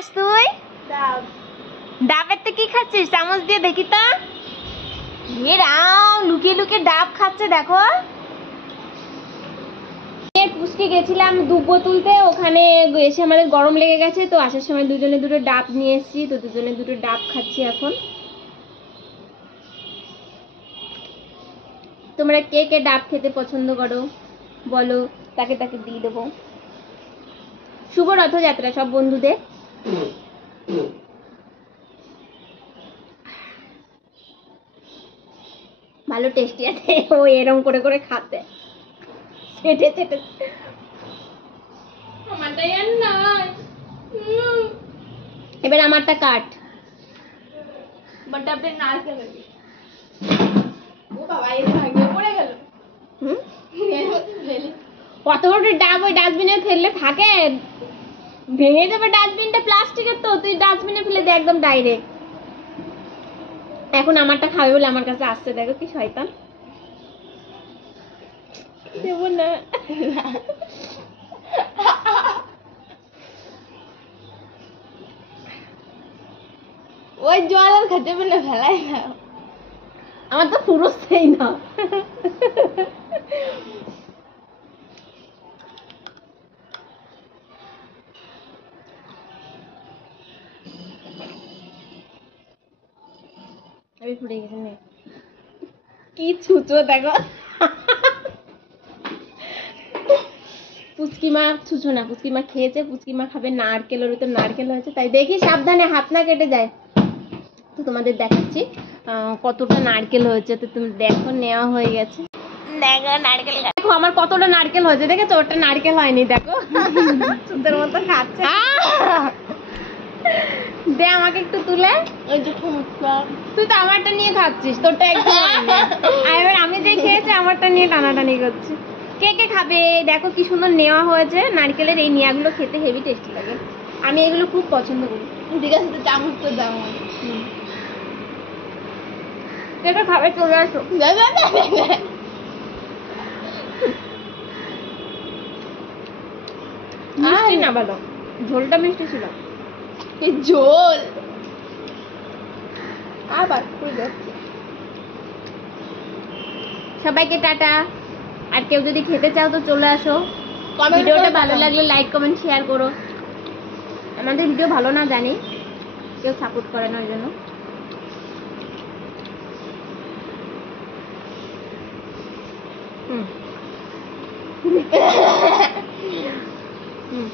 খাস তুই? ডাবের তো কি খাচ্ছিস? চামচ দিয়ে দেখি তো। লুকিয়ে লুকিয়ে ডাব খাচ্ছে দেখো। পুচকে গেছিলাম দুব্বো তুলতে, ওখানে এসে আমাদের গরম লেগে গেছে, তো আসার সময় দুজনে দুটো ডাব নিয়ে এসেছি, তো দুজনে দুটো ডাব খাচ্ছি এখন। তোমরা কে কে ডাব খেতে পছন্দ করো বলো, তাকে তাকে দিয়ে দেবো। শুভ রথযাত্রা সব বন্ধুদের। ভালো টেস্টি আছে। ও এরম করে করে খাতে চেটে চেটে। এবার আমারটা কাট। কত বড় ডাব, ওই ডাস্টবিনে ফেললে থাকে? ভেঙে যাবে ডাস্টবিনটা, প্লাস্টিকের তো, তুই ডাস্টবিনে ফেলে দে একদম ডাইরেক্ট। এখন আমারটা খাবে বলে আমার কাছে আসছে, দেখো কি শয়তান। দেবো না। ওই জল আর খেতে পেলে ফেলাই না, আমার তো পুরো সেই না। আমি ফুটে গেছি না, কি ছুঁচো দেখো। পুচকিমা ছুঁচো না, পুচকিমা খেয়েছে, পুচকিমা খাবে নারকেলের ভিতর নারকেল হয়েছে, তাই দেখি সাবধানে হাত না কেটে যায়। তো তোমাদের দেখাচ্ছি কতটা নারকেল হয়েছে, তো তুমি দেখো নেওয়া হয়ে গেছে। দেখো নারকেল, দেখো আমার কতটা নারকেল হয়েছে, দেখেছো? ওটা নারকেল হয়নি, দেখো সুন্দর মতো খাচ্ছে। দে আমাকে একটু তুলে। ওই যে তুই তো আমারটা নিয়ে খাচ্ছিস, তোরটা একদম হয়নি। আর এবার আমি যে খেয়েছি আমারটা নিয়ে টানাটানি করছি। কে কে খাবে? দেখো কি সুন্দর নেওয়া হয়েছে নারকেলের, এই নেওয়াগুলো খেতে হেভি টেস্টি লাগে, আমি এগুলো খুব পছন্দ করি। ঠিক আছে, তো চামচ তো দাও। কে কে খাবে চলে আসো। মিষ্টি না ভালো, ঝোলটা মিষ্টি ছিল। এই ঝোল আবার পুড়ে যাচ্ছে। সবাইকে টাটা। আর কেউ যদি খেতে চাও তো চলে আসো। ভিডিওটা ভালো লাগলে লাইক কমেন্ট শেয়ার করো। আমাদের ভিডিও ভালো না জানি, কেউ সাপোর্ট করে না, ওই জন্য। হুম